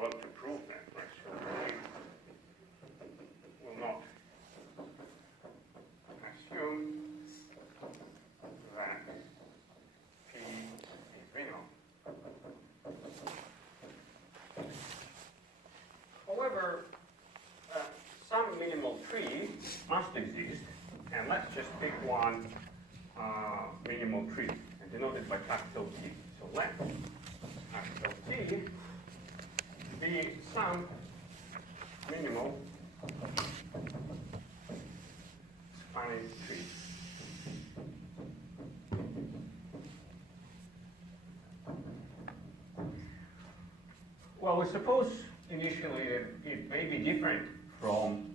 want to prove that, right? So we will not assume that P is minimal. However, some minimal tree must exist, and let's just pick one minimal tree and denote it by capital T. So let capital T be some minimal spanning tree. Well, we suppose initially it may be different from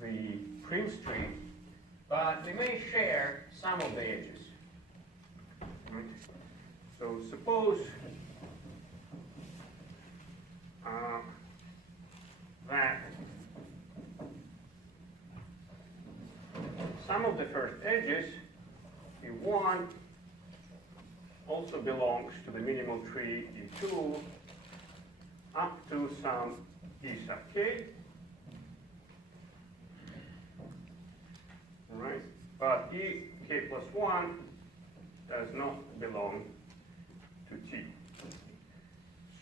the Prim's tree, but they may share some of the edges. Right? So suppose that some of the first edges, E1, also belongs to the minimal tree E2 up to some E sub k. Right? But E k plus 1 does not belong to T.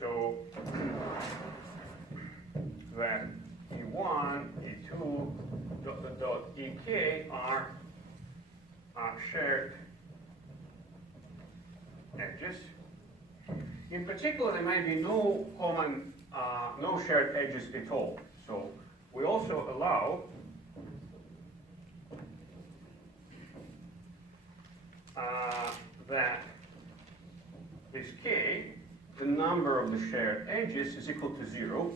So that E1, E2, dot, Ek are shared edges. In particular, there may be no common, no shared edges at all. So we also allow that this k, the number of the shared edges, is equal to 0.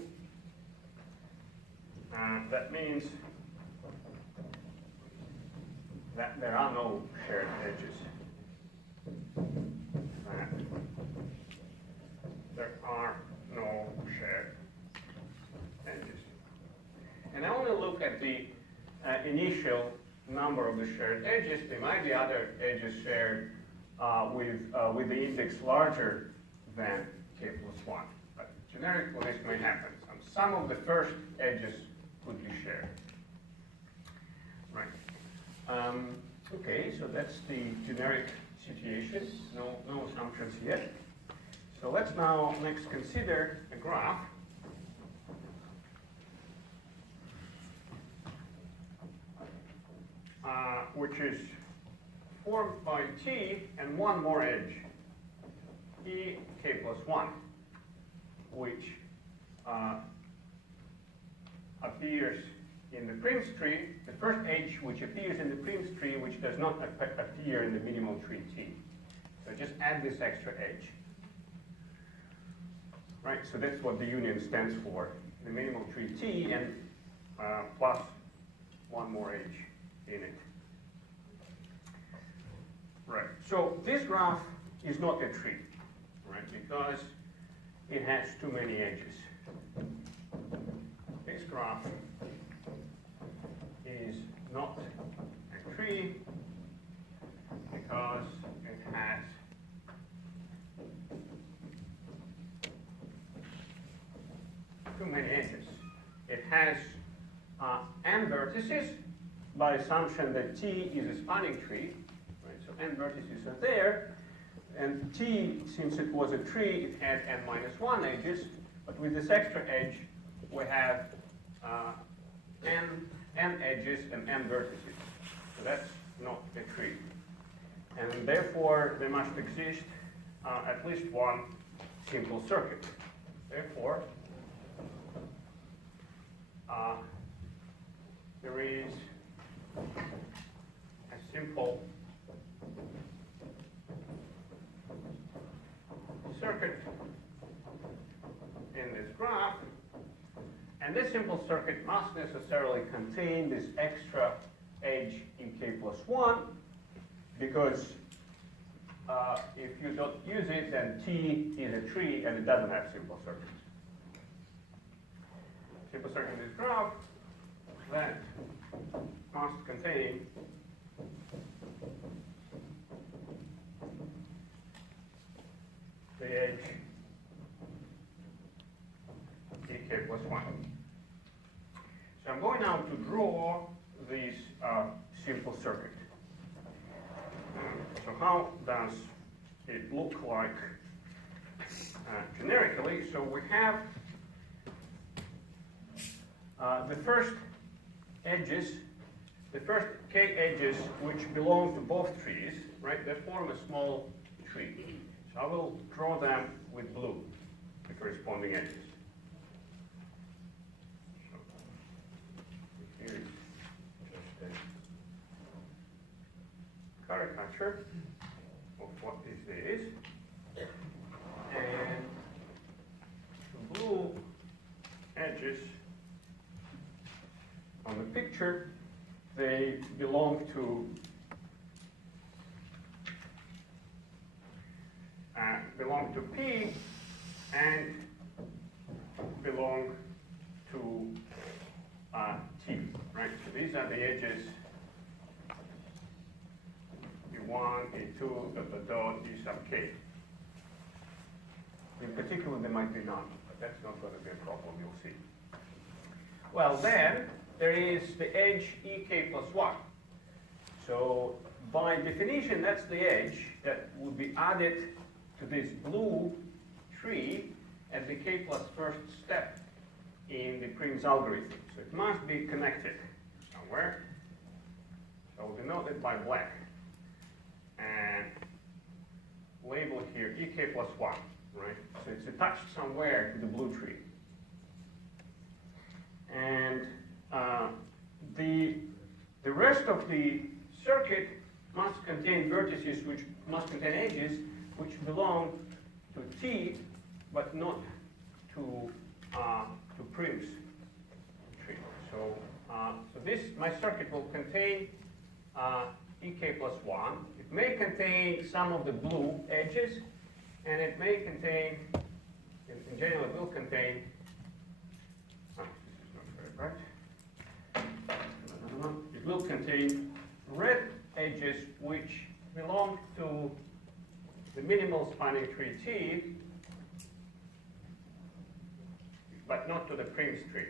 That means that there are no shared edges. That there are no shared edges. And I want to look at the initial number of the shared edges. There might be other edges shared with the index larger than k plus 1. But generically, this may happen. Some of the first edges could be shared. Right. Okay, so that's the generic situation. No assumptions yet. So let's now next consider a graph which is formed by T and one more edge, E k plus 1, which appears in the Prim's tree, the first edge which appears in the Prim's tree, which does not appear in the minimal tree T. So just add this extra edge. Right, so that's what the union stands for, the minimal tree T and plus one more edge in it. Right, so this graph is not a tree, right, because it has too many edges. This graph is not a tree because it has too many edges. It has n vertices by assumption that T is a spanning tree. Right? So n vertices are there, and T, since it was a tree, it had n minus 1 edges, but with this extra edge, we have n edges and n vertices. So that's not a tree. And therefore, there must exist at least one simple circuit. Therefore, there is a simple circuit in this graph, and this simple circuit must necessarily contain this extra edge in k plus 1, because if you don't use it, then T is a tree and it doesn't have simple circuits. Simple circuit in this graph that must contain the edge how does it look like generically? So we have the first edges, the first k edges which belong to both trees, right? They form a small tree. So I will draw them with blue, the corresponding edges. So here is just a caricature of what this is. And the blue edges on the picture, they belong to P and belong to T, right? So these are the edges E1, E2, E sub K. In particular, there might be none, but that's not going to be a problem, you'll see. Well, then, there is the edge EK plus 1. So, by definition, that's the edge that would be added to this blue tree at the K plus first step in the Prim's algorithm. So it must be connected somewhere. So I'll denote it by black. And label here EK plus 1, right? So it's attached somewhere to the blue tree. And the rest of the circuit must contain vertices, which must contain edges, which belong to T, but not to Prim's tree. So, so this, my circuit will contain EK plus 1. It may contain some of the blue edges, and it may contain, in general, it will contain, this is not very bright. It will contain red edges which belong to the minimal spanning tree T, but not to the Prim's tree.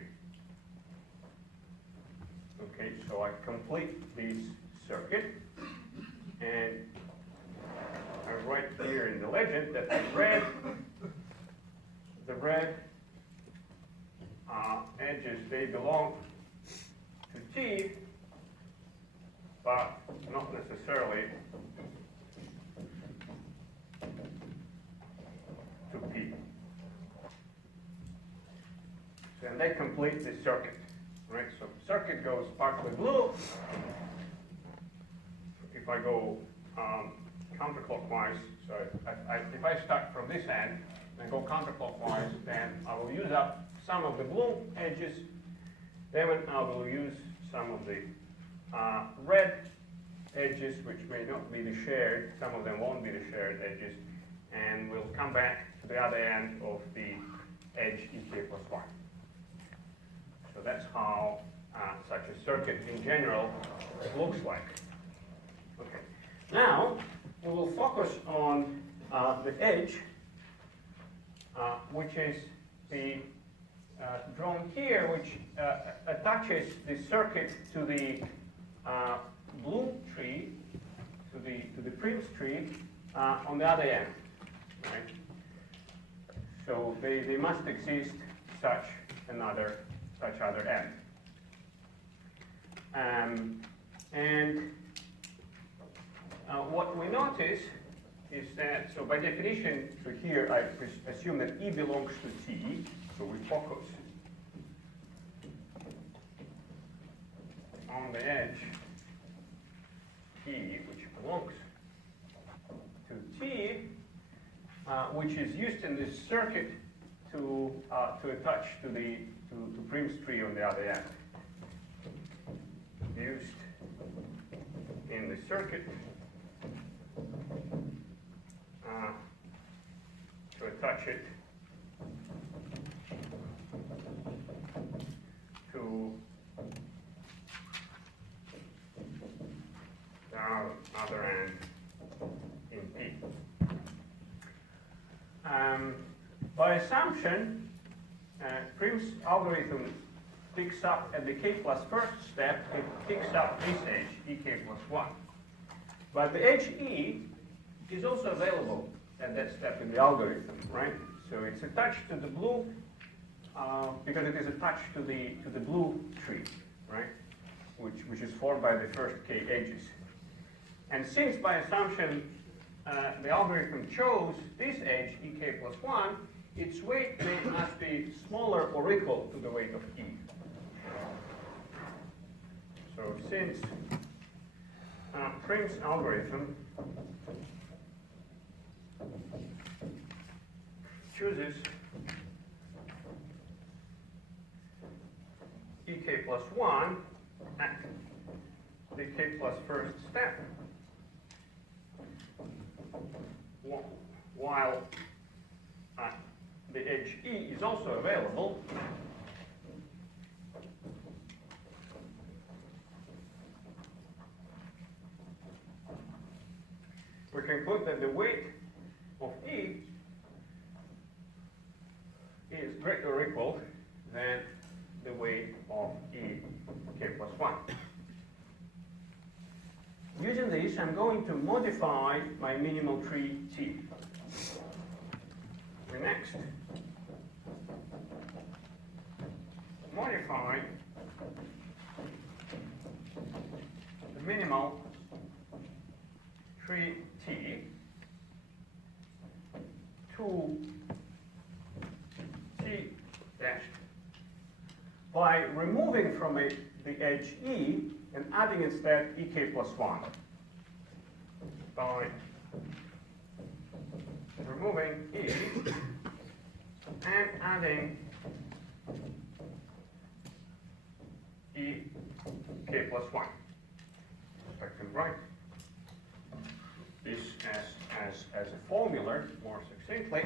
Okay, so I complete this circuit, and I write here in the legend that the red edges, they belong to T, but not necessarily to P. So, and they complete the circuit, right? So circuit goes partly blue. If I go counterclockwise, so if I start from this end and go counterclockwise, then I will use up some of the blue edges. Then I will use some of the red edges, which may not be the shared, some of them won't be the shared edges, and we'll come back to the other end of the edge EK plus 1. So that's how such a circuit in general looks like. Okay. Now, we will focus on the edge, which is the drawn here, which attaches the circuit to the blue tree, to the Prim's tree, on the other end, right? So they must exist such other end. And what we notice is that, so by definition, so here I assume that E belongs to T, so we focus on the edge E, which belongs to T, which is used in this circuit to attach to Prim's tree on the other end. Used in the circuit to attach it to the other end in P. By assumption, Prim's algorithm picks up at the K plus first step, it picks up this edge, EK plus 1. But the edge E is also available at that step in the algorithm, right? So it's attached to the blue because it is attached to the blue tree, right? Which is formed by the first k edges. And since by assumption the algorithm chose this edge, ek plus 1, its weight must be smaller or equal to the weight of e. So since Prim's algorithm chooses ek plus 1 at the k plus first step, while the edge E is also available, we can put that the weight of E is greater or equal than the weight of E k plus 1. Using this, I'm going to modify my minimal tree T. We next modify the minimal tree T to T dash by removing from it the edge E and adding instead ek plus 1. By removing E and adding ek plus 1. Spectrum right. This as a formula more succinctly.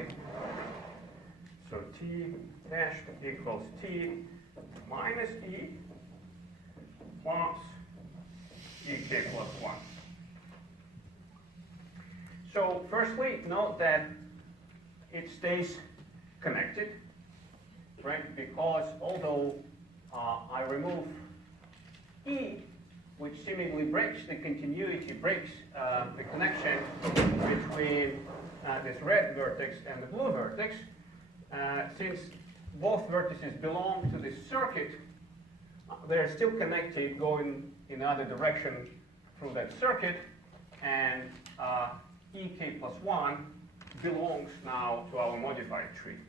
So T dash equals T minus E plus ek plus 1. So firstly, note that it stays connected, right? Because although I remove E, which seemingly breaks the continuity, breaks the connection between this red vertex and the blue vertex, since both vertices belong to this circuit, they're still connected going in other direction through that circuit, and ek plus 1 belongs now to our modified tree.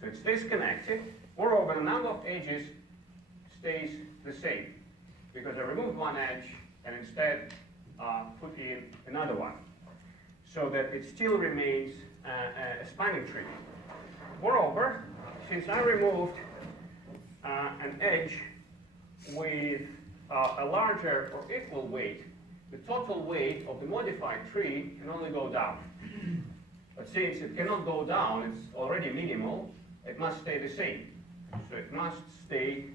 So it's disconnected. Moreover, the number of edges stays the same because I removed one edge and instead put in another one, so that it still remains a spanning tree. Moreover, since I removed an edge with a larger or equal weight, the total weight of the modified tree can only go down. But since it cannot go down, it's already minimal, it must stay the same. So it must stay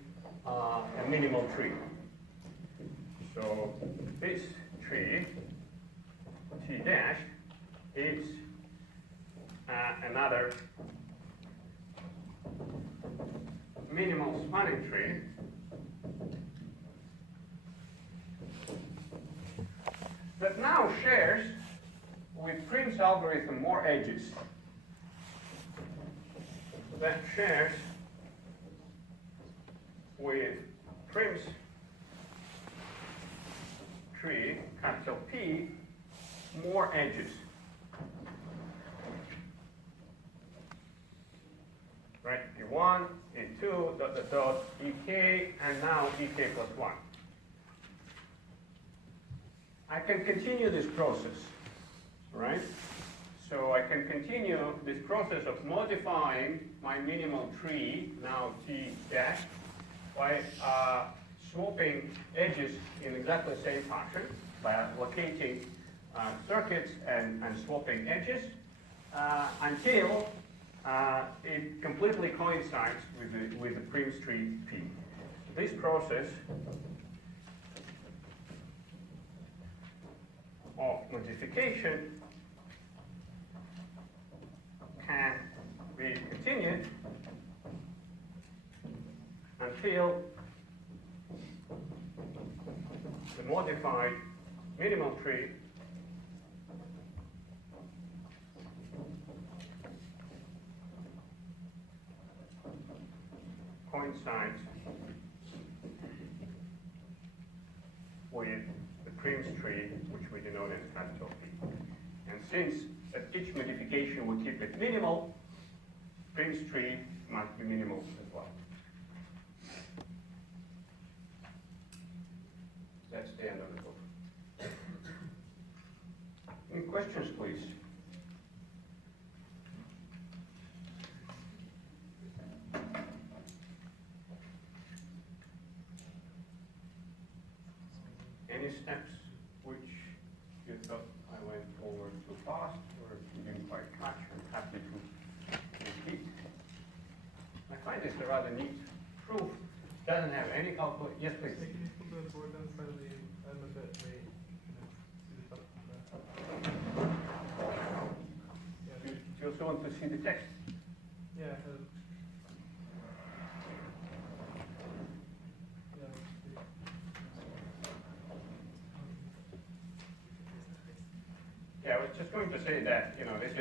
a minimal tree. So this tree, T dash, is another minimal spanning tree that now shares with Prim's algorithm more edges. That shares with Prim's tree, capital P, more edges. Right, E1, E2, dot, dot, dot, Ek, and now Ek plus 1. I can continue this process, right? So I can continue this process of modifying my minimal tree, now T dash, by swapping edges in exactly the same fashion, by locating circuits and swapping edges until it completely coincides with the Prim's tree P. This process of modification can be continued until the modified minimal tree coincides with the Prim's tree, which we denote as capital P. And since at each modification we keep it minimal, Prim's tree must be minimal as well. That's the end of the book. Any questions, please? Any steps which you thought I went over too fast or you didn't quite catch? I'm happy to repeat. I find this a rather neat proof. Doesn't have any calculation. Yes, please. Can you put the board down slightly a bit, maybe? Do you also want to see the text? Yeah. Yeah, I was just going to say that, this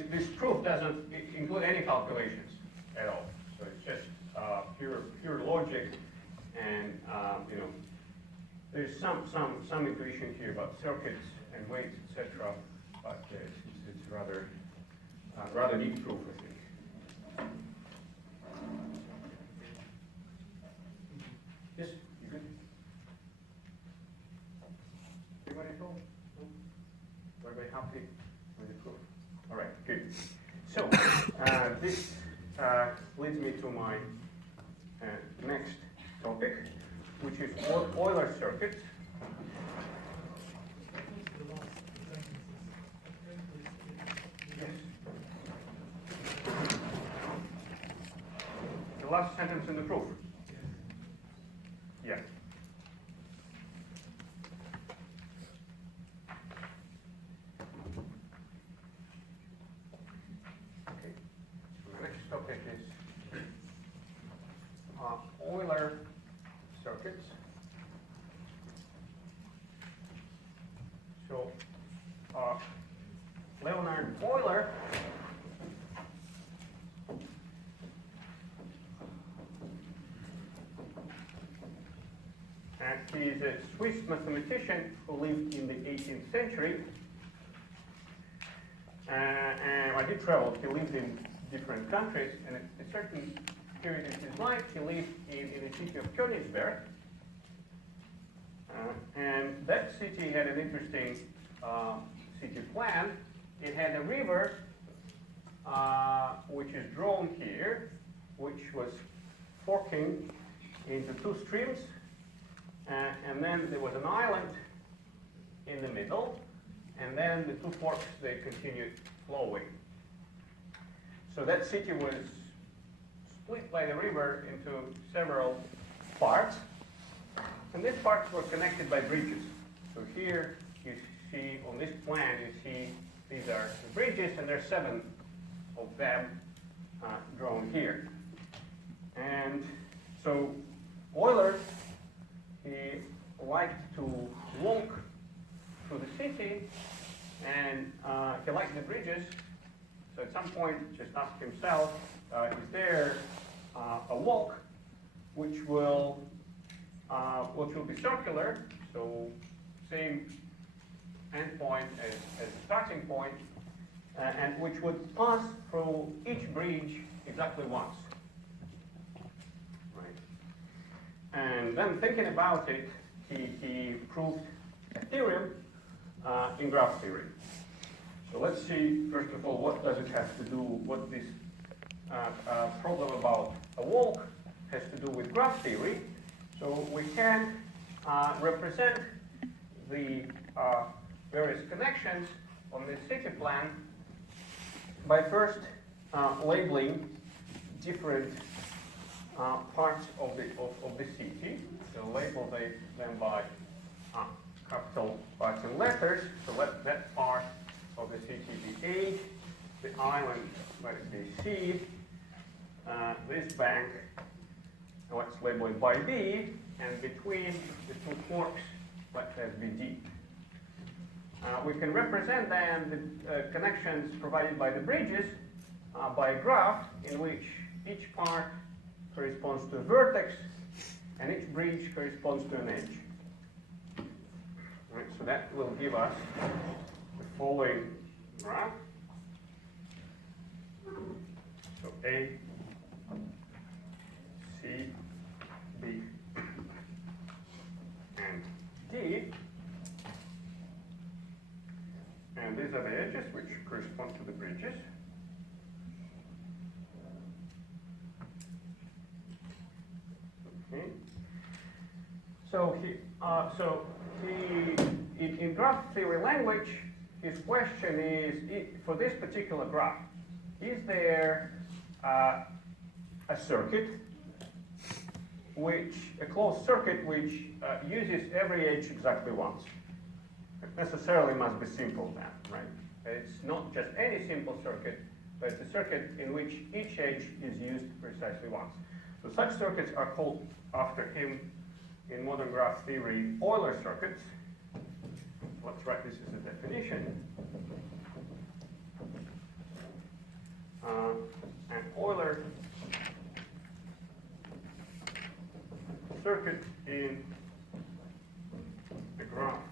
is, this proof doesn't include any calculations at all. So it's just pure logic, and there's some intuition here about circuits and weights, etc. But it's rather neat proof, I think. Yes, you good? Anybody at all? No? Everybody happy with the proof? All right, good. So this leads me to my next topic, which is Euler circuits. Yes. The last sentence in the proof. Yeah. Okay. So the next topic is Euler circuits. So Leonhard Euler and he is a Swiss mathematician who lived in the 18th century. And when he traveled, he lived in different countries, and at a certain period in his life, he lived in the city of Königsberg. And that city had an interesting city plan. It had a river, which is drawn here, which was forking into two streams. And then there was an island in the middle, and then the two forks, they continued flowing. So that city was split by the river into several parts, and these parts were connected by bridges. So here you see, on this plan, you see these are the bridges, and there are 7 of them drawn here. And so Euler, he liked to walk through the city, and he liked the bridges. So at some point, just ask himself, is there a walk which will be circular, so same endpoint as the starting point, and which would pass through each bridge exactly once. Right? And then thinking about it, he proved a theorem in graph theory. So let's see, first of all, what does it have to do, what this problem about a walk has to do with graph theory. So we can represent the various connections on this city plan by first labeling different parts of the city. So label them by capital Latin letters. So let that part of the city be A, the island let it be C, this bank, let's label it by B, and between the two forks, let that be D. We can represent then the connections provided by the bridges by a graph in which each part corresponds to a vertex and each bridge corresponds to an edge. Right, so that will give us the following graph. So A, C, B, and D. And these are the edges which correspond to the bridges. Okay. So in graph theory language, his question is, for this particular graph, is there a circuit, a closed circuit which uses every edge exactly once? It necessarily must be simple then, right? It's not just any simple circuit, but it's a circuit in which each edge is used precisely once. So such circuits are called after him in modern graph theory Euler circuits. Let's write this as a definition. An Euler circuit in the graph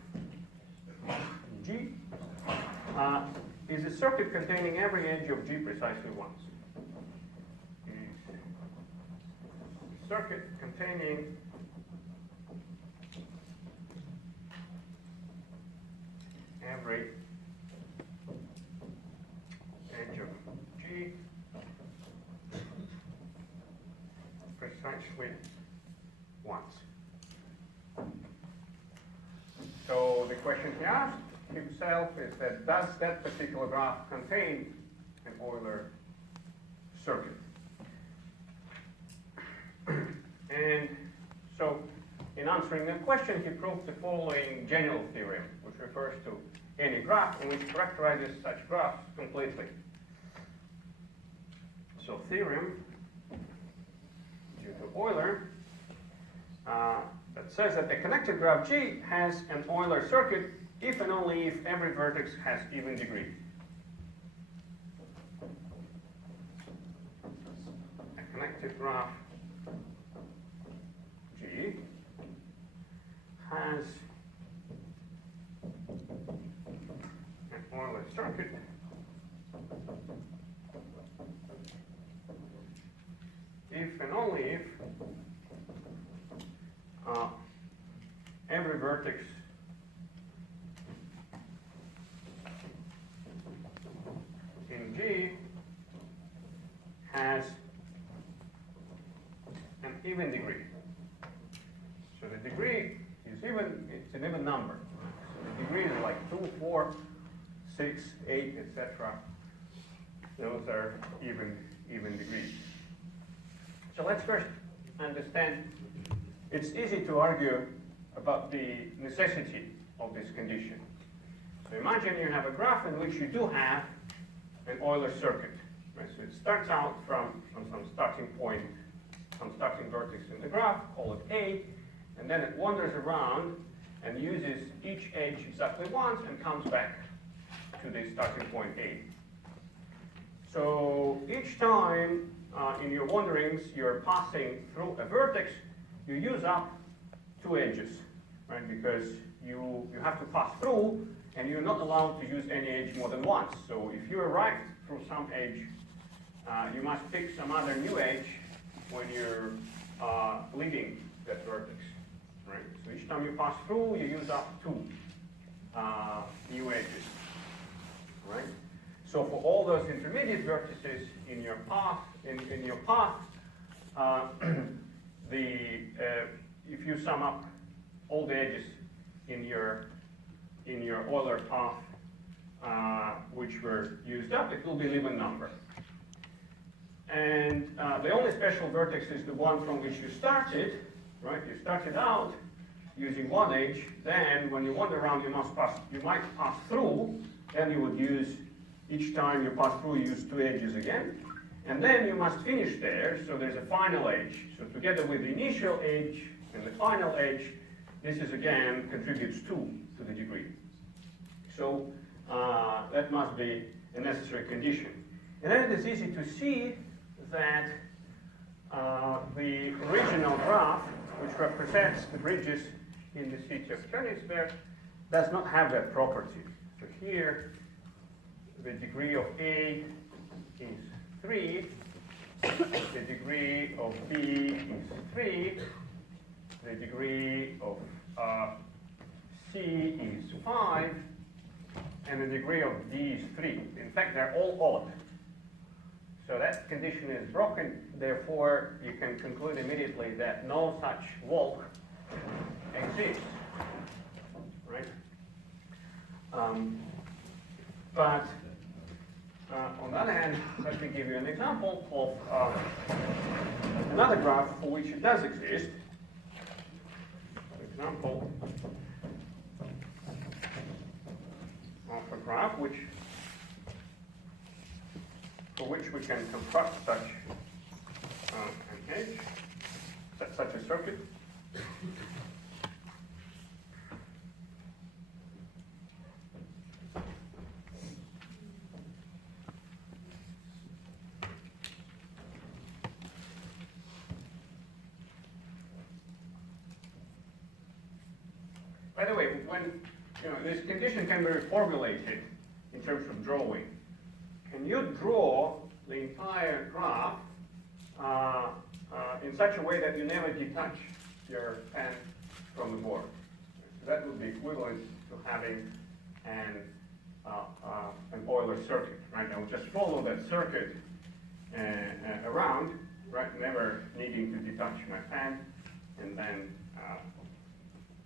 G is a circuit containing every edge of G precisely once. Circuit containing every edge of G precisely once. So the question he asked himself is that, does that particular graph contain an Euler circuit? And so in answering that question, he proved the following general theorem, which refers to any graph and which characterizes such graphs completely. So theorem due to Euler that says that a connected graph G has an Euler circuit if and only if every vertex has even degree. A connected graph G has an Euler circuit if and only if every vertex in G has an even degree. So the degree is even, it's an even number. So the degree is like 2, 4, 6, 8, etc. Those are even degrees. So let's first understand, it's easy to argue about the necessity of this condition. So imagine you have a graph in which you do have an Euler circuit. Right? So it starts out from some starting point, some starting vertex in the graph, call it A, and then it wanders around and uses each edge exactly once and comes back to the starting point A. So each time in your wanderings you're passing through a vertex, you use up 2 edges, right? Because you have to pass through and you're not allowed to use any edge more than once. So if you arrive through some edge, you must pick some other new edge when you're leaving that vertex, right? So each time you pass through, you use up 2 new edges, right? So for all those intermediate vertices in your path, if you sum up all the edges in your Euler path which were used up, it will be an even number. And the only special vertex is the one from which you started, right? You started out using 1 edge, then when you wander around you might pass through, then you would use, each time you pass through you use 2 edges again, and then you must finish there, so there's a final edge. So together with the initial edge and the final edge, this is again contributes 2 to the degree. So that must be a necessary condition. And then it is easy to see that the original graph, which represents the bridges in the city of Königsberg, does not have that property. So here, the degree of A is 3, the degree of B is 3, the degree of C is 5, and the degree of D is 3. In fact, they're all odd. So that condition is broken, therefore you can conclude immediately that no such walk exists, right? But on the other hand, let me give you an example of another graph for which it does exist. For example, of a graph for which we can construct such an edge, such a circuit. By the way, when this condition can be reformulated in terms of drawing. Can you draw the entire graph in such a way that you never detach your pen from the board? So that would be equivalent to having an Euler circuit, right? I will just follow that circuit around, right? Never needing to detach my pen, and then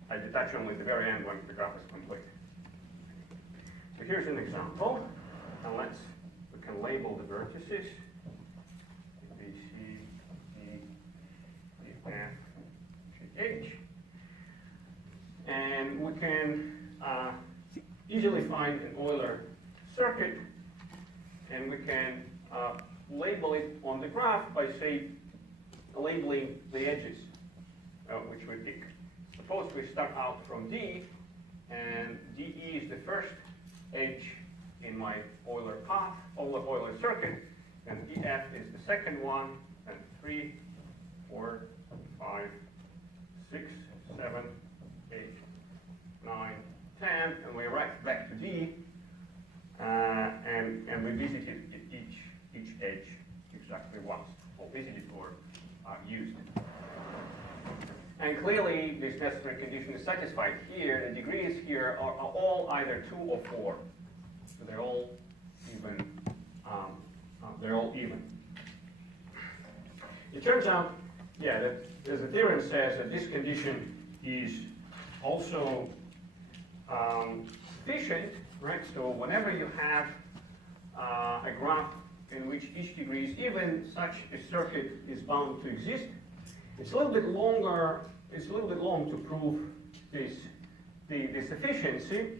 I detach only at the very end when the graph is complete. So here's an example. Now we can label the vertices. B, C, D, E, F, G, H. And we can easily find an Euler circuit, and we can label it on the graph by, say, labeling the edges, which we pick. Suppose we start out from D, and DE is the first edge in my Euler path, Euler circuit, and EF is the second one, and 3, 4, 5, 6, 7, 8, 9, 10, and we write back to D, and we visited each edge exactly once, or visited or used. And clearly, this necessary condition is satisfied here. The degrees here are all either 2 or 4. So they're all even. It turns out, that as the theorem says, that this condition is also efficient, right? So whenever you have a graph in which each degree is even, such a circuit is bound to exist. It's a little bit longer. It's a little bit long to prove this efficiency.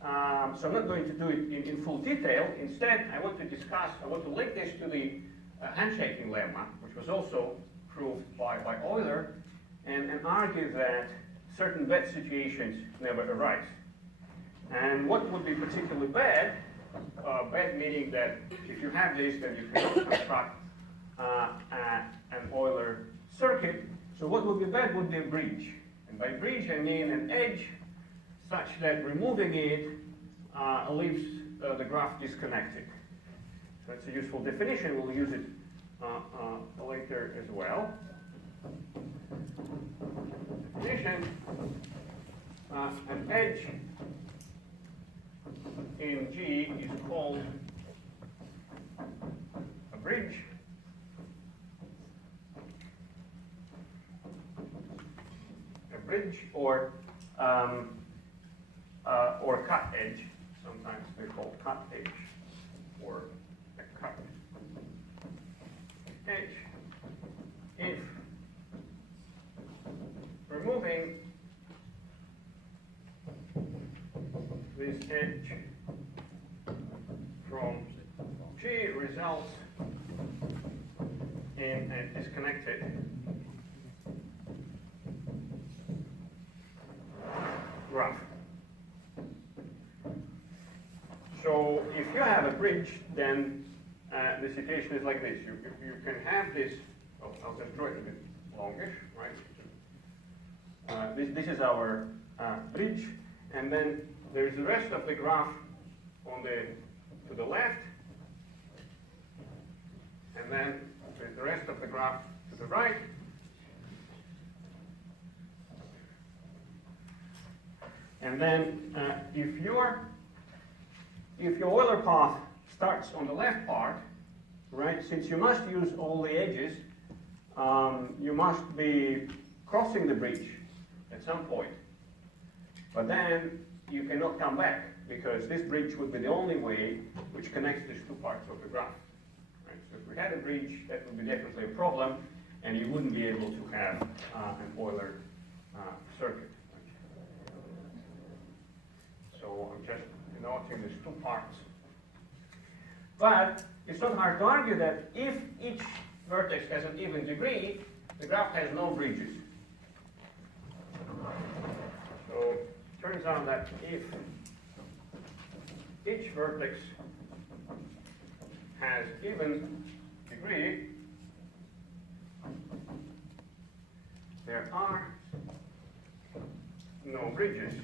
So I'm not going to do it in full detail. Instead, I want to link this to the handshaking lemma, which was also proved by Euler, and argue that certain bad situations never arise. And what would be particularly bad? Bad meaning that if you have this, then you can construct an Euler circuit. So what would be bad would be a bridge. And by bridge, I mean an edge such that removing it leaves the graph disconnected. So it's a useful definition. We'll use it later as well. Definition, an edge in G is called a bridge. Bridge or cut edge. Sometimes they're called cut edge or a cut edge. If removing this edge from G results in a disconnected graph. So if you have a bridge, then the situation is like this. You can have this, oh, I'll just draw it a bit longish, right? This is our bridge, and then there's the rest of the graph to the left, and then there's the rest of the graph to the right. And then if your Euler path starts on the left part, right, since you must use all the edges, you must be crossing the bridge at some point. But then you cannot come back, because this bridge would be the only way which connects these two parts of the graph. Right? So if we had a bridge, that would be definitely a problem, and you wouldn't be able to have an Euler circuit. So I'm just denoting these two parts. But it's not hard to argue that if each vertex has an even degree, the graph has no bridges. So it turns out that if each vertex has even degree, there are no bridges.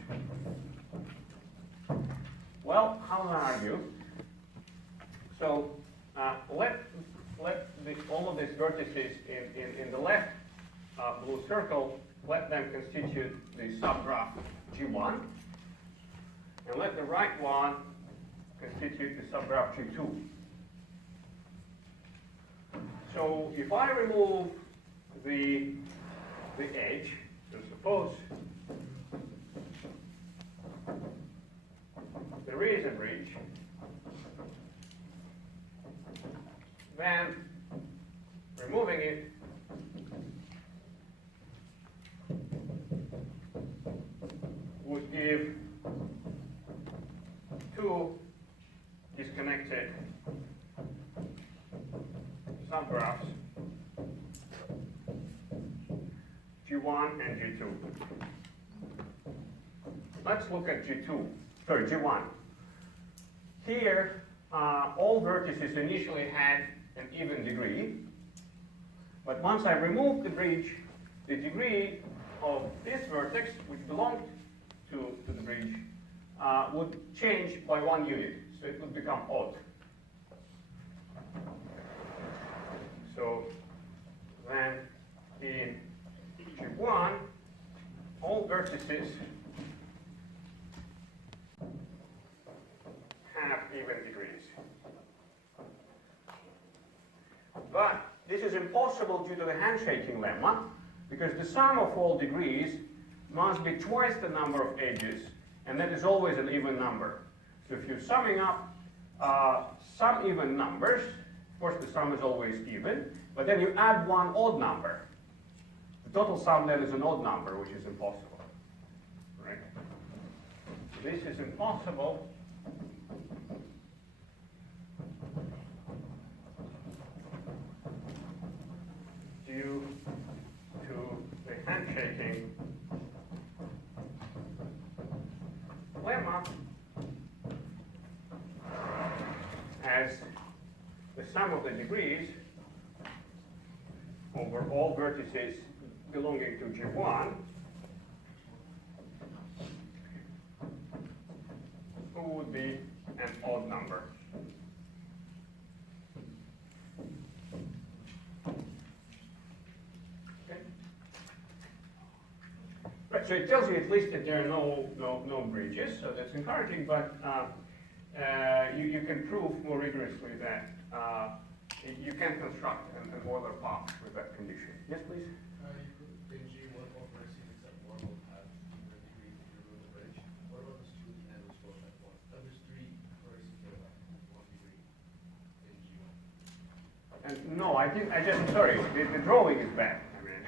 Well, how do I argue? So let all of these vertices in the left blue circle, let them constitute the subgraph G1, and let the right one constitute the subgraph G2. So if I remove the edge, so suppose there is a bridge, then removing it would give two disconnected subgraphs, G1 and G2. Let's look at G1. Here, all vertices initially had an even degree, but once I removed the bridge, the degree of this vertex, which belonged to the bridge, would change by 1 unit, so it would become odd. So then in G1, all vertices have even degrees. But this is impossible due to the handshaking lemma, because the sum of all degrees must be twice the number of edges, and that is always an even number. So if you're summing up some even numbers, of course the sum is always even, but then you add one odd number. The total sum then is an odd number, which is impossible. Right? This is impossible due to the handshaking lemma, as the sum of the degrees over all vertices belonging to G1 would be an odd number. Okay. Right, so it tells you at least that there are no bridges, so that's encouraging, but you can prove more rigorously that you can construct an Euler path with that condition. Yes, please? In G1, all vertices except one will have even degrees if you remove the bridge. What about the two and which both have one? There's three vertices that have 1 degree in G1. And no, I sorry, the drawing is bad. I mean,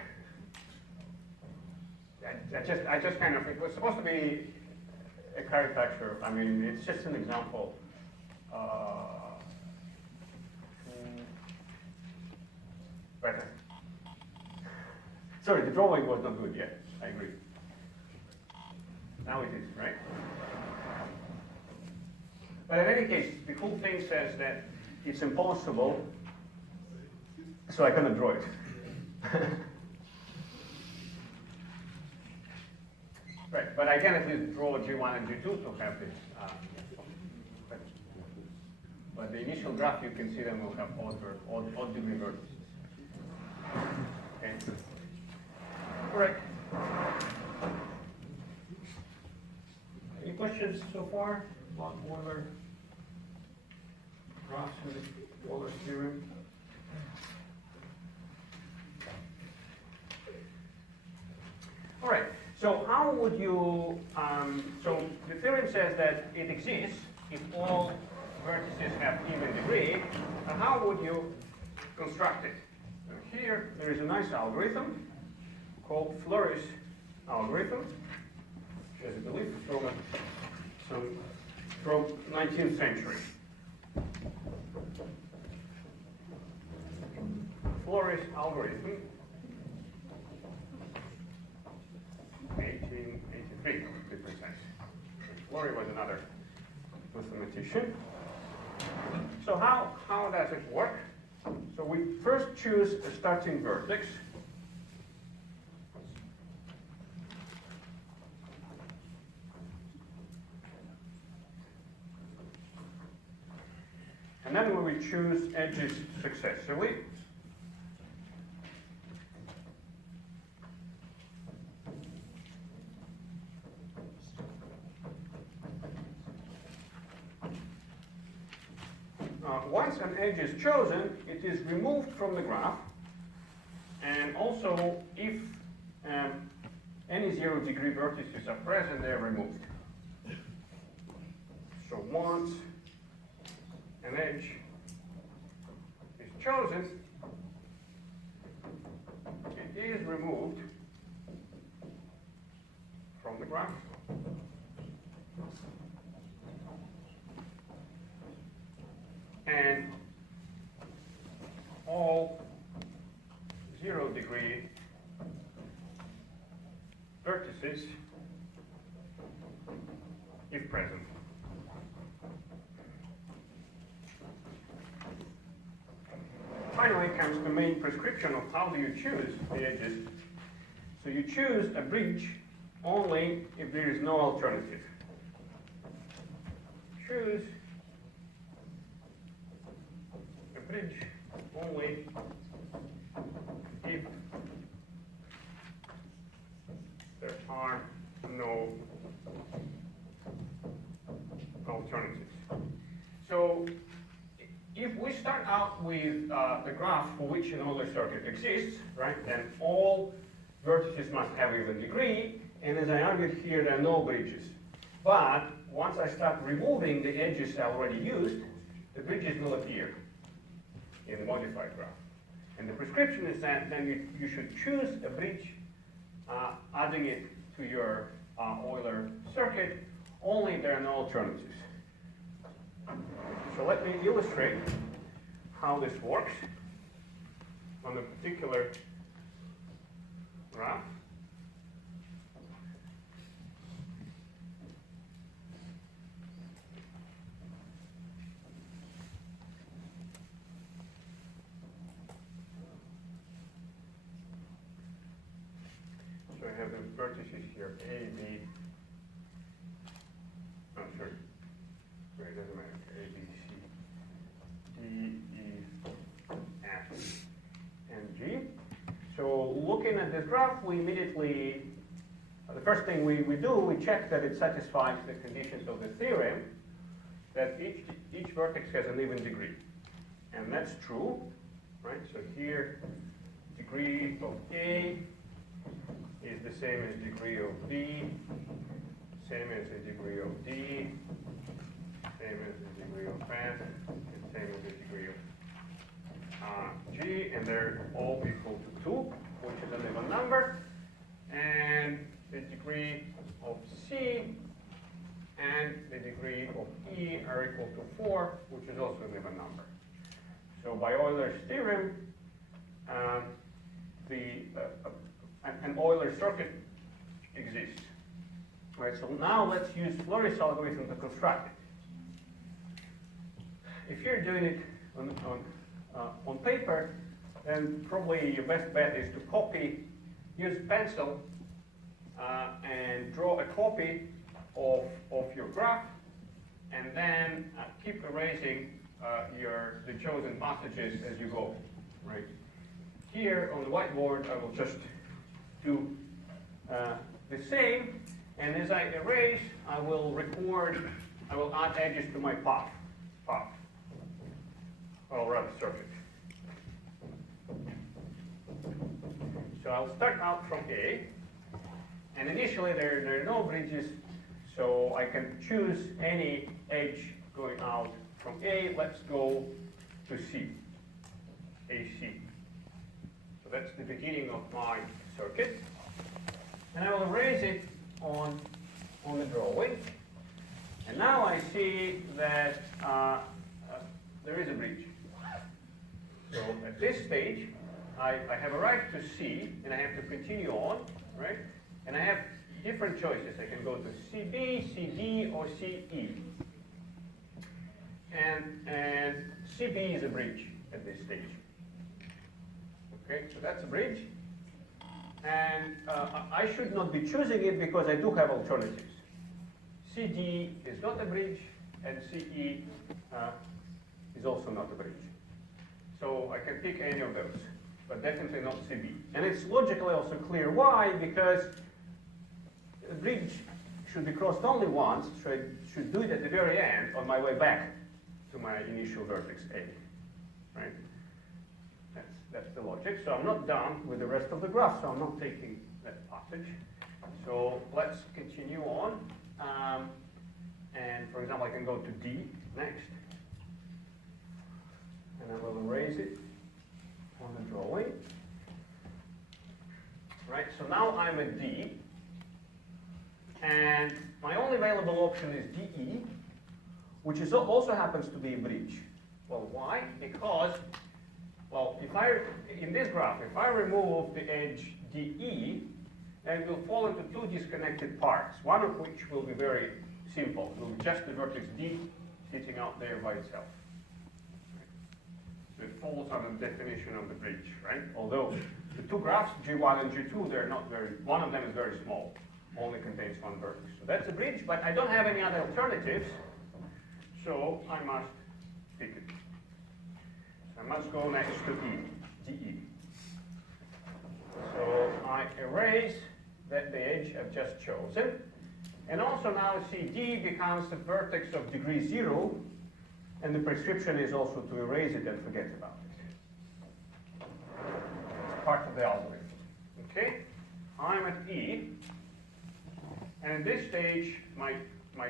I just kind of, it was supposed to be a caricature. I mean, it's just an example. Better. Sorry, the drawing was not good yet. I agree. Now it is, right? But in any case, the cool thing says that it's impossible, so I cannot draw it. Right, but I can at least draw G1 and G2 to have this. But the initial graph, you can see them will have odd degree vertices. Okay. Correct. Any questions so far about Euler graphs and the Euler theorem? All right. So how would you? So the theorem says that it exists if all vertices have even degree. How would you construct it? Now here there is a nice algorithm called Flory's algorithm, which is, I believe, from 19th century. Flory's algorithm, 1883 to be precise. Flory was another mathematician. So how does it work? So we first choose a starting vertex. And then we will choose edges successively. Once an edge is chosen, it is removed from the graph, and also if any 0 degree vertices are present, they are removed. So once an edge is chosen, it is removed from the graph. And all 0 degree vertices, if present. Finally comes the main prescription of how do you choose the edges. So you choose a bridge only if there is no alternative. Choose bridge only if there are no alternatives. So if we start out with the graph for which an Euler circuit exists, right, then all vertices must have even degree, and as I argued here, there are no bridges. But once I start removing the edges I already used, the bridges will appear in the modified graph. And the prescription is that then you should choose a bridge, adding it to your Euler circuit, only if there are no alternatives. So let me illustrate how this works on a particular graph. So I have the vertices here, A, B, oh, sorry, it doesn't matter, A, B, C, D, E, F, and G. So looking at this graph, we immediately, the first thing we do, we check that it satisfies the conditions of the theorem, that each vertex has an even degree. And that's true, right? So here, degree of A is the same as degree of B, same as the degree of D, same as the degree of F, and same as the degree of G, and they're all equal to 2, which is an even number, and the degree of C and the degree of E are equal to 4, which is also an even number. So by Euler's theorem, an Euler circuit exists. Right, so now let's use Flory's algorithm to construct it. If you're doing it on paper, then probably your best bet is to use pencil and draw a copy of your graph, and then keep erasing the chosen passages as you go. Right. Here on the whiteboard, I will just do the same, and as I erase, I will add edges to my path, or rather circuit. So I'll start out from A, and initially there are no bridges, so I can choose any edge going out from A. Let's go to C, AC. So that's the beginning of my circuit, and I will erase it on the drawing. And now I see that there is a bridge. So at this stage, I have arrived to C, and I have to continue on, right? And I have different choices. I can go to CB, CD, or CE. And CB is a bridge at this stage. Okay, so that's a bridge. And I should not be choosing it because I do have alternatives. CD is not a bridge, and CE is also not a bridge. So I can pick any of those, but definitely not CB. And it's logically also clear why, because the bridge should be crossed only once, so I should do it at the very end on my way back to my initial vertex A, right? That's the logic. So I'm not done with the rest of the graph, so I'm not taking that passage. So let's continue on. And for example, I can go to D next. And I will erase it on the drawing. Right, so now I'm at D. And my only available option is DE, which also happens to be a bridge. Well, why? Because, well, in this graph, if I remove the edge DE, then it will fall into two disconnected parts, one of which will be very simple. It will be just the vertex D sitting out there by itself. So it falls under the definition of the bridge, right? Although the two graphs, G1 and G2, they're not one of them is very small, only contains one vertex. So that's a bridge, but I don't have any other alternatives, so I must pick it. So I must go next to DE. So I erase the edge I've just chosen. And also now CD becomes the vertex of degree 0, and the prescription is also to erase it and forget about it. It's part of the algorithm. Okay? I'm at E, and at this stage, my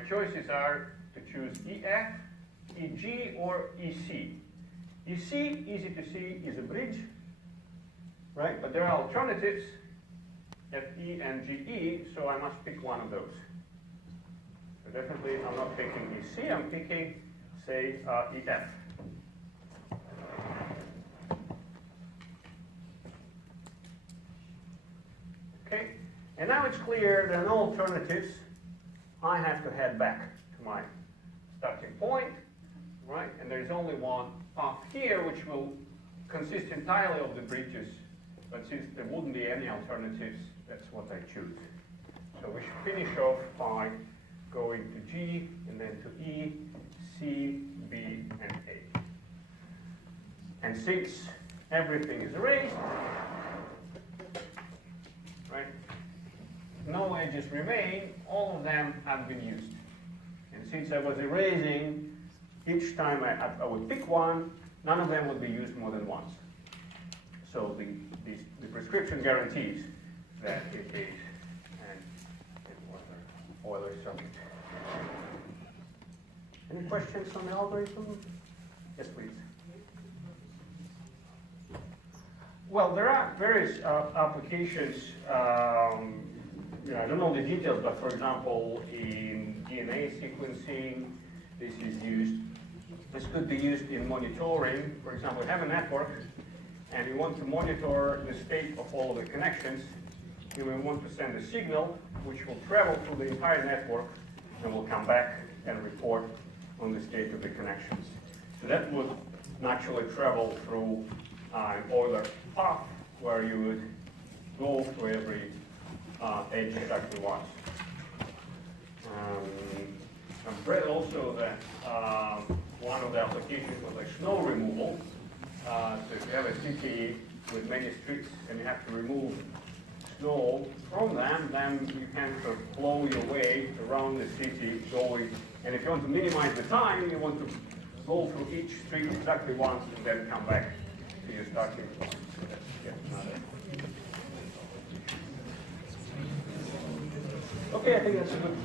choices are to choose EF, EG, or EC. EC, easy to see, is a bridge, right? But there are alternatives, FE and GE, so I must pick one of those. So definitely I'm not picking EC, I'm picking, say, EF. Okay, and now it's clear there are no alternatives. I have to head back to my starting point, right? And there's only one path here, which will consist entirely of the bridges. But since there wouldn't be any alternatives, that's what I choose. So we should finish off by going to G, and then to E, C, B, and A. And since everything is erased, right, no edges remain, all of them have been used. And since I was erasing, each time I would pick one, none of them would be used more than once. So the prescription guarantees that it is an Euler circuit. Any questions on the algorithm? Yes, please. Well, there are various applications. I don't know the details, but for example, in DNA sequencing, this is used. This could be used in monitoring. For example, you have a network, and you want to monitor the state of all of the connections. You will want to send a signal, which will travel through the entire network, and will come back and report on the state of the connections. that would naturally travel through an Euler path where you would go through every edge exactly once. I've read also that one of the applications was like snow removal. So if you have a city with many streets and you have to remove snow from them, then you can sort of flow your way around the city going. And if you want to minimize the time, you want to go through each street exactly once and then come back to your starting point. So that's another. Okay, I think that's a good.